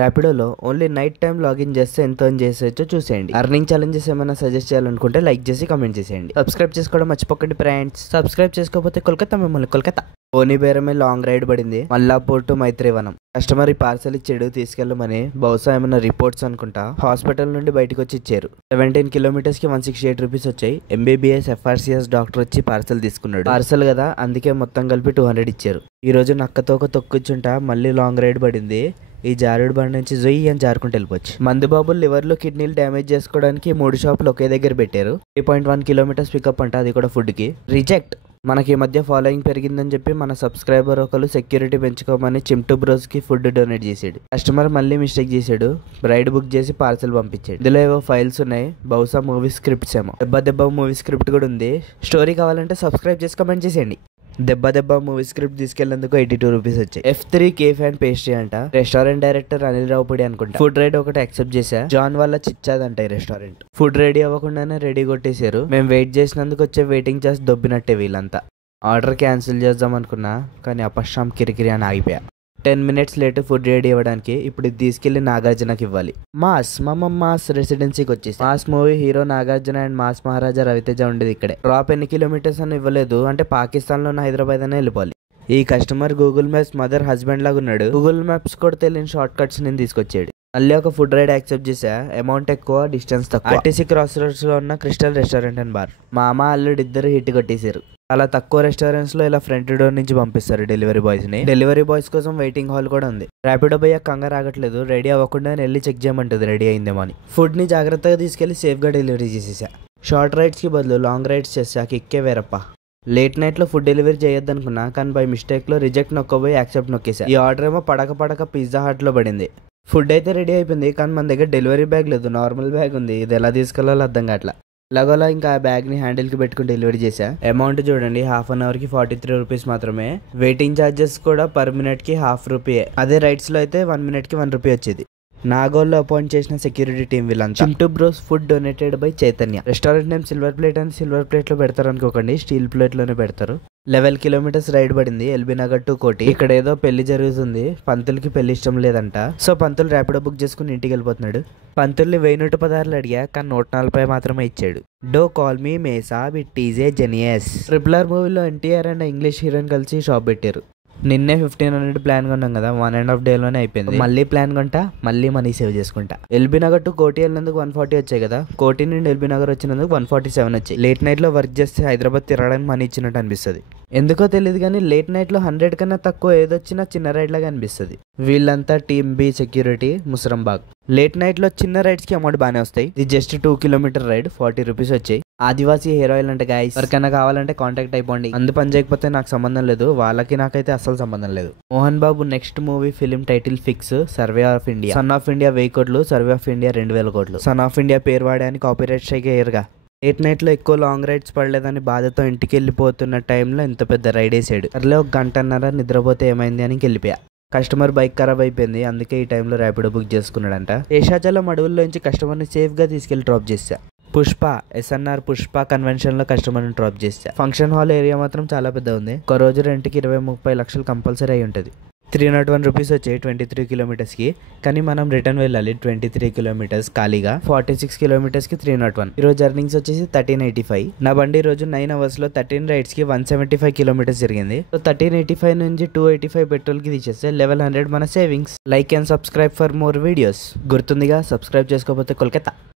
ర్యాపిడోలో only night time login చేస్తే ఎంత earn చేసేయచ్చో చూసేయండి. అర్నింగ్ ఛాలెంజెస్ ఏమైనా సజెస్ట్ చేయాలనుకుంటే లైక్ చేసి కామెంట్ చేసేయండి. సబ్స్క్రైబ్ చేసుకోవడం మర్చిపోకండి ఫ్రెండ్స్. సబ్స్క్రైబ్ చేసుకోకపోతే కోల్కతా మిమ్మల్ని కోల్కతా. ఓనీ బేరమే లాంగ్ రైడ్ పడింది మల్లాపూర్ టు మైత్రివనం. కస్టమర్ ఈ పార్సల్ ఇచ్చాడు తీసుకెళ్ళమని. బహుశా ఏమైనా రిపోర్ట్స్ అనుకుంటా. హాస్పిటల్ నుండి బయటకు వచ్చి ఇచ్చారు. 17 కిలోమీటర్స్ కి 168 రూపీస్ వచ్చాయి. ఎంబీబీఎస్ FRCS డాక్టర్ వచ్చి పార్సల్ తీసుకున్నాడు. పార్సల్ కదా అందుకే మొత్తం కలిపి 200 ఇచ్చారు. ఈ రోజు నక్కతోక తొక్కుచుంటా మళ్ళీ లాంగ్ రైడ్ పడింది. ఈ జారుడు బండి నుంచి జొయ్యి అని జారుకుంటూ వెళ్ళిపోవచ్చు. మందుబాబులు లివర్లు కిడ్నీలు డ్యామేజ్ చేసుకోవడానికి 3 షాపులు ఒకే దగ్గర పెట్టారు. 3.1 కిలోమీటర్స్ పికప్ అంట, అది కూడా ఫుడ్ కి. రిజెక్ట్. మనకి ఈ మధ్య ఫాలోయింగ్ పెరిగిందని చెప్పి మన సబ్స్క్రైబర్ ఒకరు సెక్యూరిటీ పెంచుకోమని చింటూ బ్రోస్ కి ఫుడ్ డొనేట్ చేసాడు. కస్టమర్ మళ్ళీ మిస్టేక్ చేశాడు. రైడ్ బుక్ చేసి పార్సల్ పంపించాడు. ఇందులో ఏవో ఫైల్స్ ఉన్నాయి, బహుశా మూవీ స్క్రిప్ట్స్ ఏమో. దెబ్బ మూవీ స్క్రిప్ట్ కూడా ఉంది. స్టోరీ కావాలంటే సబ్స్క్రైబ్ చేసి కామెంట్ చేసేయండి. దెబ్బ మూవీ స్క్రిప్ట్ తీసుకెళ్లేందుకు 82 రూపీస్ వచ్చాయి. F3 కేఫ్ అండ్ పేస్ట్రీ అంట. రెస్టారెంట్ డైరెక్టర్ అనిల్ రావుపూడి అనుకుంటా. ఫుడ్ రైడ్ ఒకటి యాక్సెప్ట్ చేశా. జాన్ వల్ల చిచ్చాదంట ఈ రెస్టారెంట్. ఫుడ్ రెడీ అవ్వకుండానే రెడీ కొట్టేశారు. మేము వెయిట్ చేసినందుకు వచ్చే వెయిటింగ్ ఛార్జ్ దొబ్బినట్టే వీళ్ళంతా. ఆర్డర్ క్యాన్సిల్ చేద్దాం అనుకున్నా కానీ అపశ్రామ్ కిరికిరి అని ఆగిపోయా. 10 మినిట్స్ లేట్ ఫుడ్ రెడీ ఇవ్వడానికి. ఇప్పుడు ఇది తీసుకెళ్లి నాగార్జునకి ఇవ్వాలి. మాస్ రెసిడెన్సీకి వచ్చేసి mass movie hero Nagarjuna and mass Maharaja Ravi Teja ఉండేది ఇక్కడే. డ్రాప్ ఎన్ని కిలోమీటర్స్ అని ఇవ్వలేదు. అంటే పాకిస్తాన్ లో ఉన్న హైదరాబాద్ అనే వెళ్ళిపోవాలి. ఈ customer Google maps mother husband లాగా ఉన్నాడు. గూగుల్ మ్యాప్స్ కూడా తెలియని షార్ట్ కట్స్ నేను తీసుకొచ్చాడు. మళ్ళీ ఒక ఫుడ్ రైడ్ యాక్సెప్ట్ చేసా. అమౌంట్ ఎక్కువ, డిస్టెన్స్ తక్కువ. ఆర్టీసీ క్రాస్ రోడ్స్ లో ఉన్న క్రిస్టల్ రెస్టారెంట్ అండ్ బార్. మా అమ్మ అల్లుడు ఇద్దరు హిట్ కొట్టేశారు. చాలా తక్కువ రెస్టారెంట్స్ లో ఇలా ఫ్రంట్ డోర్ నుంచి పంపిస్తారు డెలివరీ బాయ్స్ ని. డెలివరీ బాయ్స్ కోసం వెయిటింగ్ హాల్ కూడా ఉంది. ర్యాపిడో భయ్య కంగారు ఆగట్లేదు. రెడీ అవ్వకుండా వెళ్ళి చెక్ చేయమంటుంది రెడీ అయిందేమో అని. ఫుడ్ ని జాగ్రత్తగా తీసుకెళ్లి సేఫ్ గా డెలివరీ చేసేసా. షార్ట్ రైడ్స్ కి బదులు లాంగ్ రైడ్స్ చేసా. కిక్కే వేరప్ప. లేట్ నైట్ లో ఫుడ్ డెలివరీ చేయొద్దు అనుకున్నా కానీ బై మిస్టేక్ లో రిజెక్ట్ నొక్కబోయి యాక్సెప్ట్ నొక్కేసా. ఈ ఆర్డర్ ఏమో పడక పిజ్జా హట్ లో పడింది. ఫుడ్ అయితే రెడీ అయిపోయింది కానీ మన దగ్గర డెలివరీ బ్యాగ్ లేదు, నార్మల్ బ్యాగ్ ఉంది. ఇది ఎలా తీసుకెళ్లాలో అర్థం కావట్లా. లగోలా ఇంకా ఆ బ్యాగ్ ని హ్యాండిల్ కి పెట్టుకుని డెలివరీ చేసా. అమౌంట్ చూడండి, హాఫ్ అన్ అవర్ కి 43 రూపీస్ మాత్రమే. వెయిటింగ్ ఛార్జెస్ కూడా పర్ మినిట్ కి ½ రూపీ. అదే రైడ్స్ లో అయితే 1 మినిట్ కి 1 రూపీ వచ్చేది. నాగోల్లో అపాయింట్ చేసిన సెక్యూరిటీ టీం వీళ్ళంతా. Chintu bros food donated by Chaitanya. Restaurant name silver plate అని సిల్వర్ ప్లేట్ లో పెడతారు అనుకోకండి, స్టీల్ ప్లేట్ లోనే పెడతారు. 11 కిలోమీటర్స్ రైడ్ పడింది. ఎల్బీ నగర్ టు కోటి. ఇక్కడ ఏదో పెళ్లి జరుగుతుంది. పంతులకి పెళ్లి ఇష్టం లేదంట. సో పంతులు ర్యాపిడో బుక్ చేసుకుని ఇంటికి వెళ్ళిపోతున్నాడు. పంతుల్ని 1116 అడిగా కానీ 140 మాత్రమే ఇచ్చాడు. డో కాల్ మీ మేసా it is a genius. RRR మూవీలో ఎన్టీఆర్ అండ్ ఇంగ్లీష్ హీరోయిన్ కలిసి షాప్ పెట్టారు. నిన్నే 1500 ప్లాన్ కొన్నాం కదా, 1.5 డేలోనే అయిపోయింది. మళ్ళీ ప్లాన్ కొంటా, మళ్ళీ మనీ సేవ్ చేసుకుంటా. ఎల్బీ నగర్ టు కోటి వెళ్ళినందుకు 140 వచ్చాయి కదా, కోటి నుండి ఎల్బీ నగర్ వచ్చినందుకు 147 వచ్చాయి. లేట్ నైట్ లో వర్క్ చేస్తే హైదరాబాద్ తిరగడానికి మనీ ఇచ్చినట్టు అనిపిస్తుంది. ఎందుకో తెలియదు కానీ లేట్ నైట్ లో 100 కన్నా తక్కువ ఏదొచ్చినా చిన్న రైడ్ లాగా అనిపిస్తుంది. వీళ్ళంతా team B security Musarambagh. Late night లో చిన్న రైడ్స్ కి అమౌంట్ బాగానే వస్తాయి. ఇది జస్ట్ 2 కిలోమీటర్ రైడ్ 40 రూపీస్ వచ్చాయి. ఆదివాసీ హెయిర్ ఆయిల్ అంటే గాయస్, ఎవరికైనా కావాలంటే కాంటాక్ట్ అయిపోండి. అందు పని చేయకపోతే నాకు సంబంధం లేదు, వాళ్ళకి నాకైతే అసలు సంబంధం లేదు. Mohan Babu next movie film title fix. Survey of India. Son of India 1000 కోట్లు, సర్వే ఆఫ్ ఇండియా 2000 కోట్లు. సన్ ఆఫ్ ఇండియా పేరు వాడడానికి కాపీరైట్ స్ట్రైక్ అయ్యారుగా. లేట్ నైట్ లో ఎక్కువ లాంగ్ రైడ్స్ పడలేదని బాధతో ఇంటికి వెళ్ళిపోతున్న టైంలో ఇంత పెద్ద రైడ్ వేసాడు. అట్లే 1 గంటన్నర నిద్రపోతే ఏమైంది అని వెళ్ళిపోయా. కస్టమర్ బైక్ ఖరాబ్ అయిపోయింది, అందుకే ఈ టైంలో ర్యాపిడో బుక్ చేసుకున్నాడంట. శేషాచలం అడవుల్లోంచి కస్టమర్ని సేఫ్ గా తీసుకెళ్లి డ్రాప్ చేశా. పుష్ప SNR పుష్ప కన్వెన్షన్ లో కస్టమర్ని డ్రాప్ చేశా. ఫంక్షన్ హాల్ ఏరియా మాత్రం చాలా పెద్ద ఉంది. ఒక రోజు రెంట్కి 20-30 లక్షలు కంపల్సరీ అయి ఉంటుంది. 301 రూపీస్ వచ్చాయి 23 కిలోమీటర్స్ కి. కానీ మనం రిటర్న్ వెళ్ళాలి 23 కిలోమీటర్స్ ఖాళీగా. 46 కిలోమీటర్స్ కి 301. ఈ రోజు ఎర్నింగ్స్ వచ్చేసి 1385. నా బండి రోజు 9 అవర్స్ లో 13 రైడ్స్ కి 175 కిలోమీటర్స్ జరిగింది. సో 1385 నుంచి 285 పెట్రోల్ కి తీసేస్తే 1100 మన savings. Like and subscribe for more videos. గుర్తుందిగా, సబ్స్క్రైబ్ చేసుకోకపోతే కోల్కతా.